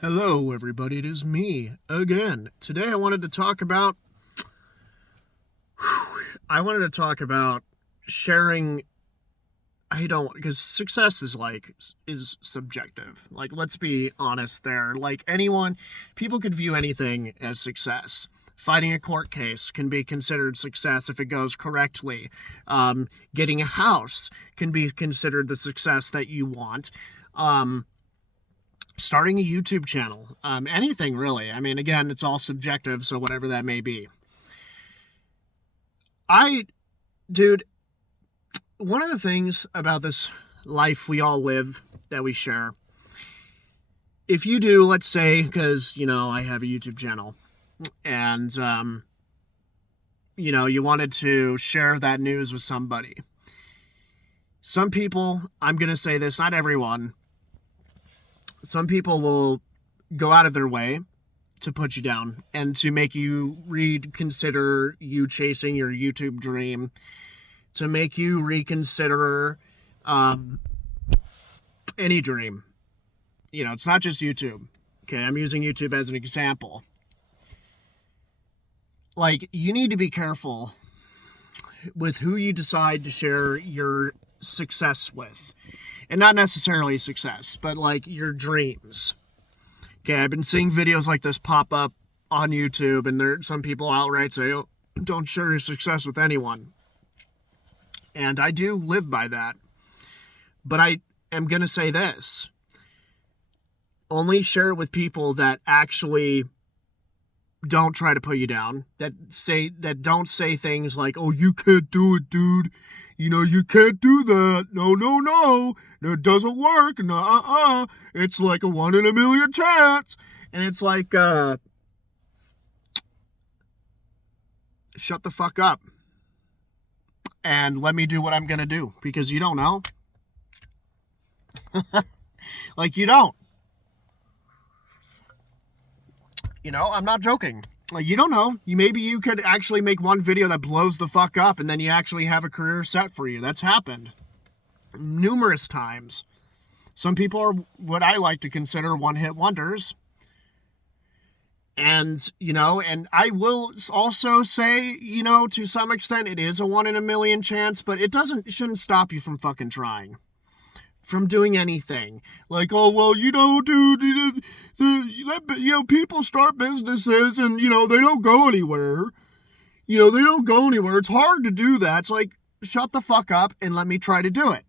Hello, everybody. It is me again. Today, I wanted to talk about sharing. Because success is subjective. Like, let's be honest there. Like, people could view anything as success. Fighting a court case can be considered success if it goes correctly. Getting a house can be considered the success that you want. Starting a YouTube channel, anything really. I mean, again, it's all subjective, so whatever that may be. I, dude, one of the things about this life we all live that we share, if you do, let's say, because, I have a YouTube channel and, you wanted to share that news with somebody. Some people, I'm going to say this, not everyone, some people will go out of their way to put you down and to make you reconsider you chasing your YouTube dream, to make you reconsider any dream. It's not just YouTube. Okay, I'm using YouTube as an example. Like, you need to be careful with who you decide to share your success with. And not necessarily success, but like your dreams. Okay, I've been seeing videos like this pop up on YouTube, and some people outright say, "Oh, don't share your success with anyone." And I do live by that. But I am going to say this. Only share it with people that actually don't try to put you down, that don't say things like, "Oh, you can't do it, dude. You can't do that. No, no, no. It doesn't work. No, It's like a 1 in a million chance." And it's like, shut the fuck up and let me do what I'm going to do, because you don't know. Like, you don't. I'm not joking. Like, you don't know. Maybe you could actually make one video that blows the fuck up, and then you actually have a career set for you. That's happened numerous times. Some people are what I like to consider one-hit wonders. And, and I will also say, to some extent, it is a 1 in a million chance, but it shouldn't stop you from fucking trying. From doing anything. Like, "Oh, well, dude, people start businesses and, they don't go anywhere. They don't go anywhere. It's hard to do that." It's like, shut the fuck up and let me try to do it.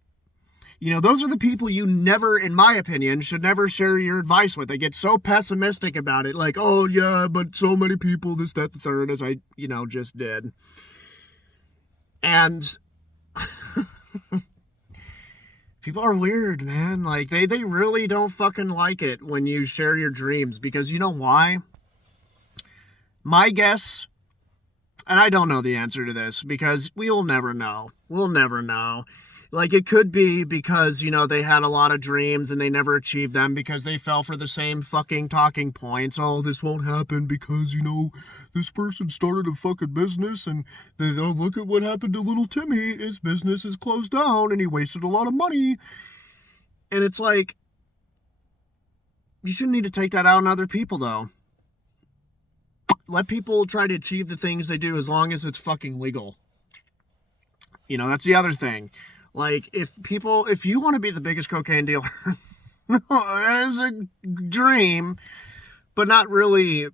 Those are the people you never, in my opinion, should never share your advice with. They get so pessimistic about it. Like, "Oh, yeah, but so many people, this, that, the third," as I, just did. And people are weird, man. Like, they really don't fucking like it when you share your dreams, because you know why? My guess, and I don't know the answer to this, because we'll never know. We'll never know. Like, it could be because, they had a lot of dreams and they never achieved them because they fell for the same fucking talking points. "Oh, this won't happen because, this person started a fucking business and they don't look at what happened to little Timmy. His business is closed down and he wasted a lot of money." And it's like, you shouldn't need to take that out on other people, though. Let people try to achieve the things they do as long as it's fucking legal. That's the other thing. Like, if you want to be the biggest cocaine dealer, that is a dream, but not really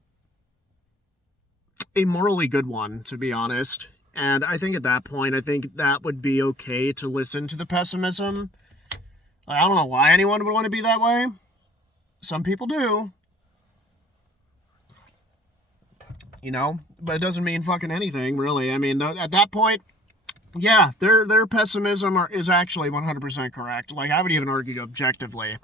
a morally good one, to be honest. And I think at that point, that would be okay to listen to the pessimism. I don't know why anyone would want to be that way. Some people do. But it doesn't mean fucking anything, really. I mean, at that point, yeah, their pessimism is actually 100% correct. Like, I would even argue objectively.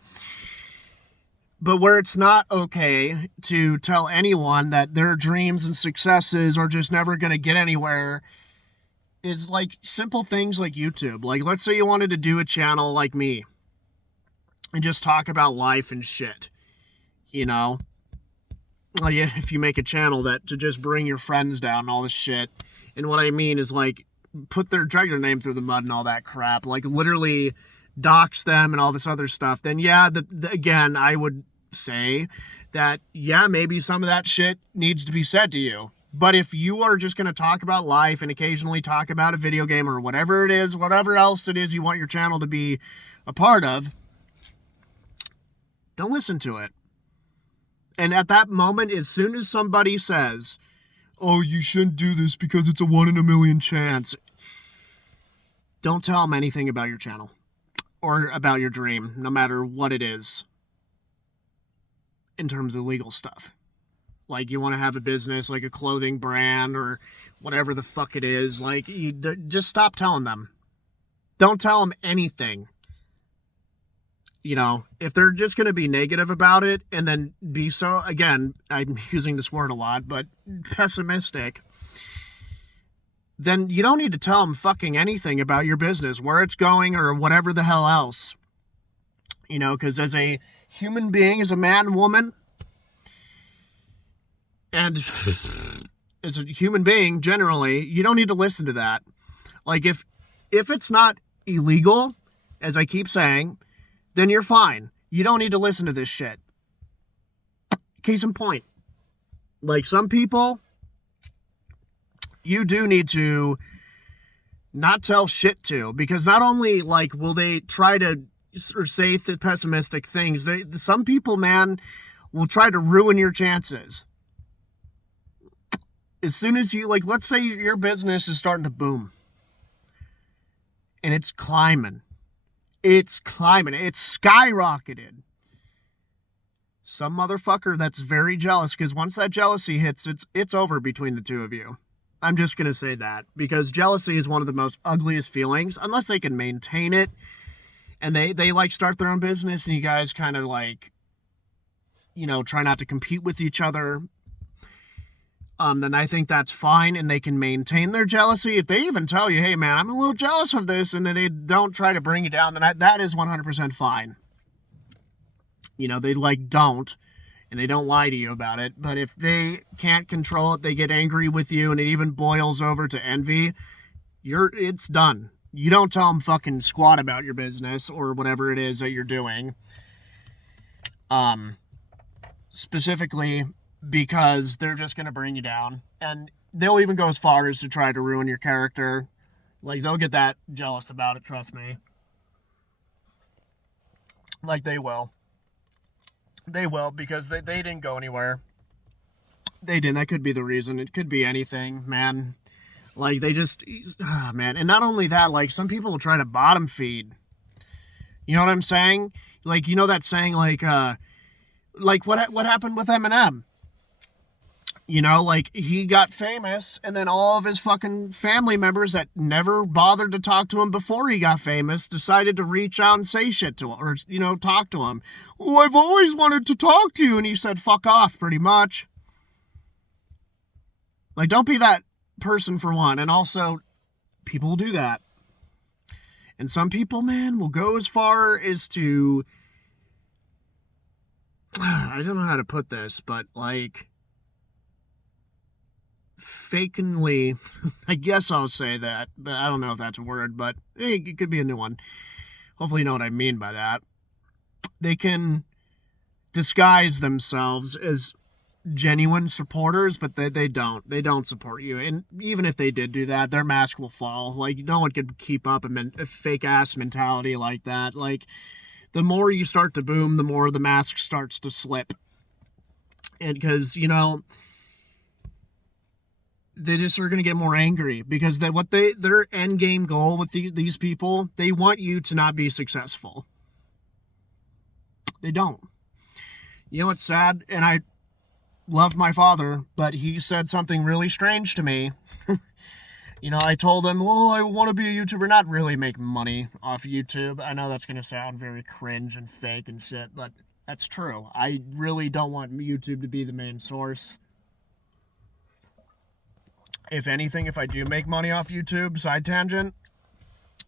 But where it's not okay to tell anyone that their dreams and successes are just never going to get anywhere is like simple things like YouTube. Like, let's say you wanted to do a channel like me and just talk about life and shit. Like, if you make a channel to just bring your friends down and all this shit. And what I mean is, like, drag their name through the mud and all that crap, like literally dox them and all this other stuff, then yeah, again, I would say that, yeah, maybe some of that shit needs to be said to you. But if you are just going to talk about life and occasionally talk about a video game or whatever it is, whatever else it is you want your channel to be a part of, don't listen to it. And at that moment, as soon as somebody says, oh, you shouldn't do this because it's a 1 in a million chance, don't tell them anything about your channel or about your dream, no matter what it is in terms of legal stuff. Like, you want to have a business, like a clothing brand or whatever the fuck it is, like, just stop telling them. Don't tell them anything. You know, if they're just going to be negative about it and then be so, again, I'm using this word a lot, but pessimistic, then you don't need to tell them fucking anything about your business, where it's going or whatever the hell else. You know, because as a human being, as a man, woman, and as a human being, generally, you don't need to listen to that. Like, if it's not illegal, as I keep saying, then you're fine. You don't need to listen to this shit. Case in point. Like, some people, you do need to not tell shit to, because not only, like, will they try to or say pessimistic things, some people, man, will try to ruin your chances. As soon as you, like, let's say your business is starting to boom and it's climbing. It's skyrocketed. Some motherfucker that's very jealous, because once that jealousy hits, it's over between the two of you. I'm just going to say that, because jealousy is one of the most ugliest feelings, unless they can maintain it and they like start their own business and you guys kind of like, you know, try not to compete with each other. Then I think that's fine and they can maintain their jealousy. If they even tell you, hey man, I'm a little jealous of this, and then they don't try to bring you down, then that is 100% fine. You know, they like don't, and they don't lie to you about it. But if they can't control it, they get angry with you, and it even boils over to envy, it's done. You don't tell them fucking squat about your business or whatever it is that you're doing. Specifically because they're just going to bring you down. And they'll even go as far as to try to ruin your character. Like, they'll get that jealous about it, trust me. Like, they will. They will, because they didn't go anywhere. They didn't. That could be the reason. It could be anything, man. Like, they just, man. And not only that, like, some people will try to bottom feed. You know what I'm saying? Like, you know that saying, like what happened with Eminem? You know, like, he got famous, and then all of his fucking family members that never bothered to talk to him before he got famous decided to reach out and say shit to him, or, you know, talk to him. Oh, I've always wanted to talk to you. And he said, fuck off, pretty much. Like, don't be that person, for one. And also, people will do that. And some people, man, will go as far as to, I don't know how to put this, but, like, fakingly, I guess I'll say that, but I don't know if that's a word, but it could be a new one. Hopefully you know what I mean by that. They can disguise themselves as genuine supporters, but they don't support you. And even if they did do that, their mask will fall. Like, no one could keep up a fake ass mentality like that. Like, the more you start to boom, the more the mask starts to slip. And because, you know, they just are going to get more angry, because their end game goal with these people, they want you to not be successful. They don't. You know what's sad? And I love my father, but he said something really strange to me. You know, I told him, well, I want to be a YouTuber, not really make money off YouTube. I know that's going to sound very cringe and fake and shit, but that's true. I really don't want YouTube to be the main source. If anything, if I do make money off YouTube, side tangent,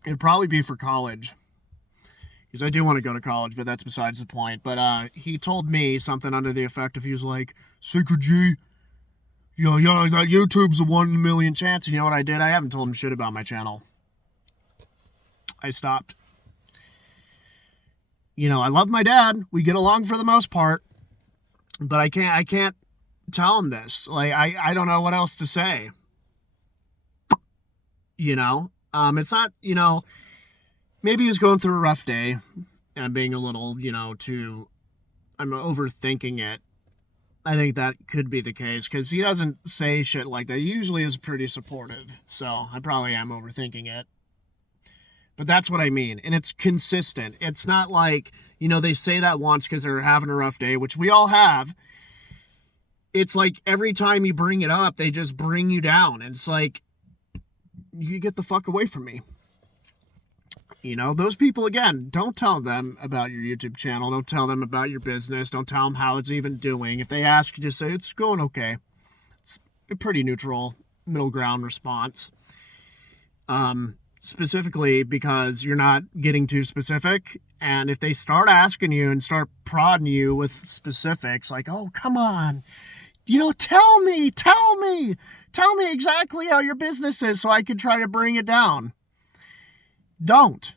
it'd probably be for college. Because I do want to go to college, but that's besides the point. But he told me something under the effect of, he was like, Sacred G, yeah, that YouTube's a 1 in a million chance. And you know what I did? I haven't told him shit about my channel. I stopped. You know, I love my dad. We get along for the most part. But I can't tell him this. Like, I don't know what else to say. You know? It's not, you know, maybe he was going through a rough day and I'm being a little, you know, I'm overthinking it. I think that could be the case because he doesn't say shit like that. He usually is pretty supportive. So I probably am overthinking it. But that's what I mean. And it's consistent. It's not like, you know, they say that once because they're having a rough day, which we all have. It's like every time you bring it up, they just bring you down. And it's like, you get the fuck away from me. You know, those people, again, don't tell them about your YouTube channel. Don't tell them about your business. Don't tell them how it's even doing. If they ask, just say, it's going okay. It's a pretty neutral, middle ground response. Specifically because you're not getting too specific. And if they start asking you and start prodding you with specifics, like, oh, come on, you know, tell me exactly how your business is so I can try to bring it down. Don't.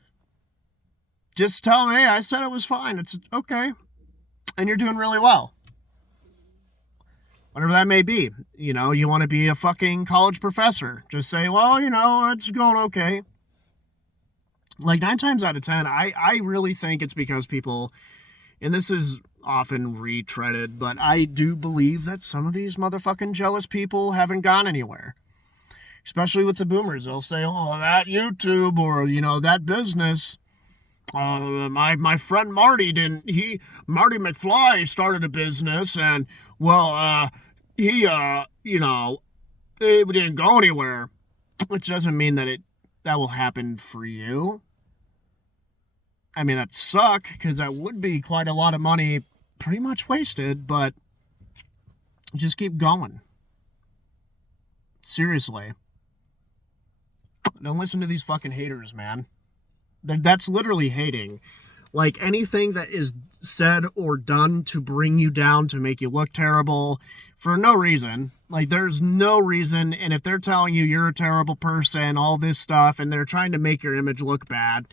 Just tell me, hey, I said it was fine. It's okay. And you're doing really well. Whatever that may be. You know, you want to be a fucking college professor. Just say, well, you know, it's going okay. Like 9 times out of 10, I really think it's because people, and this is often retreaded, but I do believe that some of these motherfucking jealous people haven't gone anywhere. Especially with the boomers. They'll say, oh, that YouTube or, you know, that business. My friend Marty Marty McFly started a business and, well, he, you know, it didn't go anywhere. Which doesn't mean that will happen for you. I mean, that suck because that would be quite a lot of money pretty much wasted, but just keep going. Seriously. Don't listen to these fucking haters, man. That's literally hating. Like anything that is said or done to bring you down, to make you look terrible for no reason. Like there's no reason. And if they're telling you you're a terrible person, all this stuff, and they're trying to make your image look bad,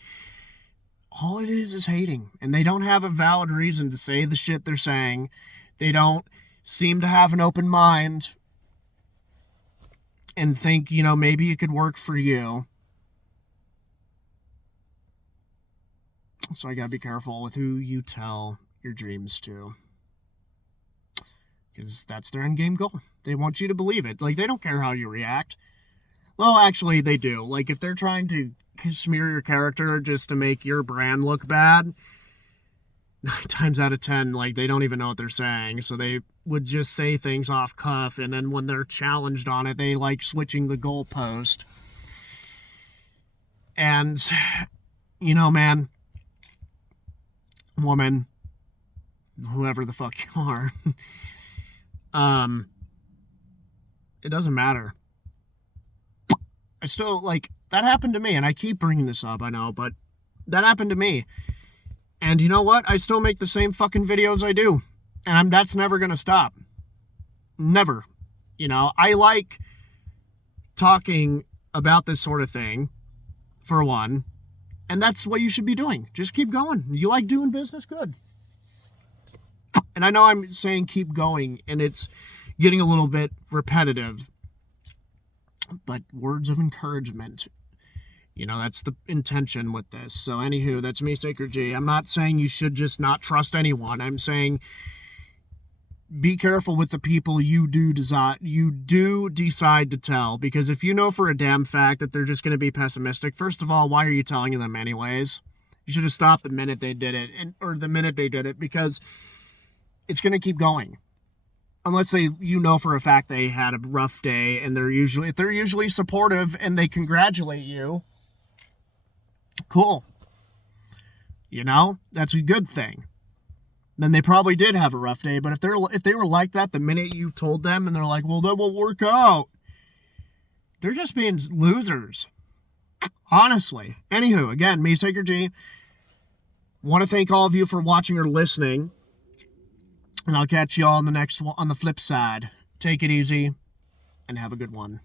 all it is hating. And they don't have a valid reason to say the shit they're saying. They don't seem to have an open mind and think, you know, maybe it could work for you. So I gotta be careful with who you tell your dreams to. Because that's their end game goal. They want you to believe it. Like, they don't care how you react. Well, actually, they do. Like, if they're trying to smear your character just to make your brand look bad, 9 times out of 10, like, they don't even know what they're saying. So they would just say things off cuff, and then when they're challenged on it, they like switching the goalpost. And, you know, man, woman, whoever the fuck you are, it doesn't matter. I still, like, that happened to me, and I keep bringing this up, I know, but that happened to me. And you know what? I still make the same fucking videos I do. And that's never going to stop. Never. You know, I like talking about this sort of thing, for one. And that's what you should be doing. Just keep going. You like doing business? Good. And I know I'm saying keep going, and it's getting a little bit repetitive. But words of encouragement, you know, that's the intention with this. So anywho, that's me, Sacred G. I'm not saying you should just not trust anyone. I'm saying be careful with the people you do decide to tell. Because if you know for a damn fact that they're just going to be pessimistic, first of all, why are you telling them anyways? You should have stopped the minute they did it, because it's going to keep going. Unless you know for a fact they had a rough day, and if they're usually supportive and they congratulate you, cool. You know, that's a good thing. Then they probably did have a rough day. But if they were like that the minute you told them, and they're like, well, that won't work out, they're just being losers. Honestly. Anywho, again, me, Sacred G. Want to thank all of you for watching or listening. And I'll catch you all on the flip side. Take it easy and have a good one.